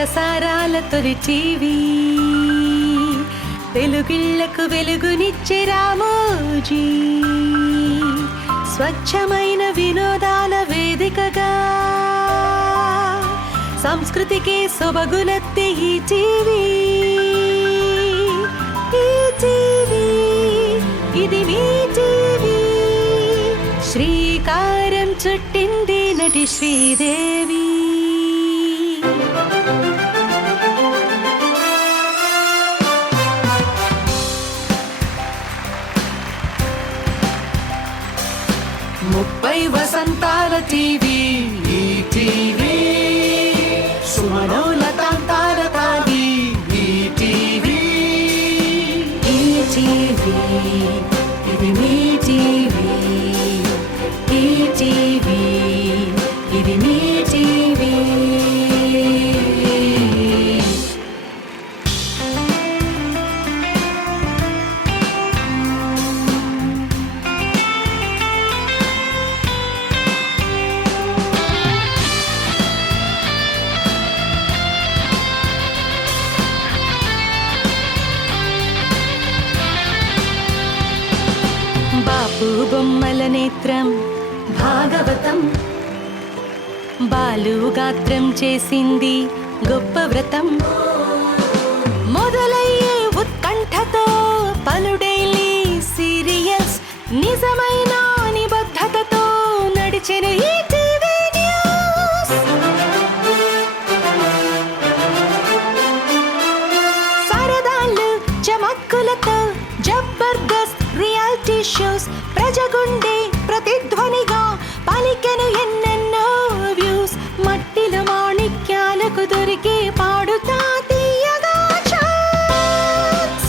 ప్రసారాల తొలి టీవీ, తెలుగిళ్లకు వెలుగునిచ్చే రామోజీ, స్వచ్ఛమైన వినోదాల వేదికగా సంస్కృతికి సొబగులెత్తే ఈ టీవీ. ఇది మీ టీవీ. శ్రీకారం చుట్టింది నటి శ్రీదేవి. ముప్పై వసంతాల టీవీ, ఈ టీవీ సుమనోల తాంతాల తాగి, ఈ టీవీ. ఈ టీవీ ఇది మీ టీవీ. ఈ టీవీ ఇది మీ టీవీ. బాపు బొమ్మల నేత్రం భాగవతం, బాలు గాత్రం చేసింది గొప్ప వ్రతం. మొదలయ్యే ఉత్కంఠతో పలు డైలీ సీరియల్స్, నిజమైన నిబద్ధతతో నడిచిన ఈ టీవీ న్యూస్. సరదాలు చమక్కులతో జబర్దస్త్ రియాలిటీ షోస్, ప్రజగుండే ప్రతిధ్వనిగా పలికెను ఎన్నెన్నో వ్యూస్. మట్టిల మాణిక్యాలకు దొరికి పాడుతా తీయగా ఛాన్స్.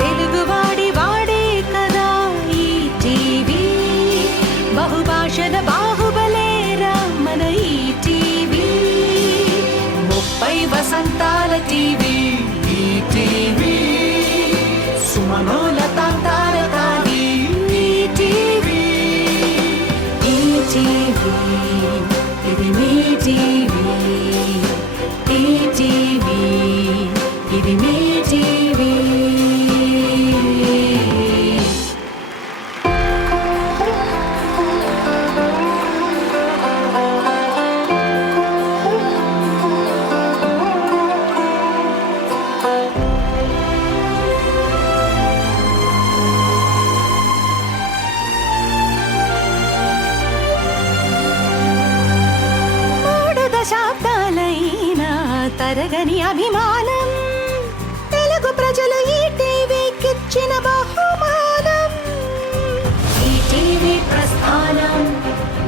తెలుగువాడి వాడే కదా ఈ టీవీ, బహుభాషల బాహుబలేరా మన ఈ టీవీ. 30 వసంతాల టీవీ, ఈ టీవీ సుమనోల తాంతాల తాగి, ఈ టీవీ. ఈ టీవీ ఇది మీ టీవీ. ఈ టీవీ ఇది మీ టీవీ. దశాబ్దాలైనా తరగని అభిమానం, తెలుగు ప్రజలు ఈ టీవీకిచ్చిన బహుమానం. ఈ టీవీ ప్రస్థానం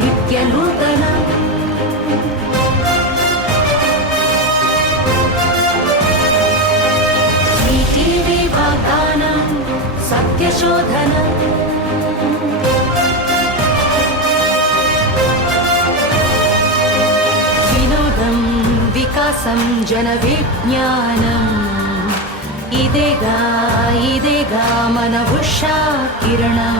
నిత్య నూతనం. ఈ టీవీ వాగ్దానం సత్యశోధనం. వికాసం జన విజ్ఞానం, ఇదేగా మన ఉషా కిరణం.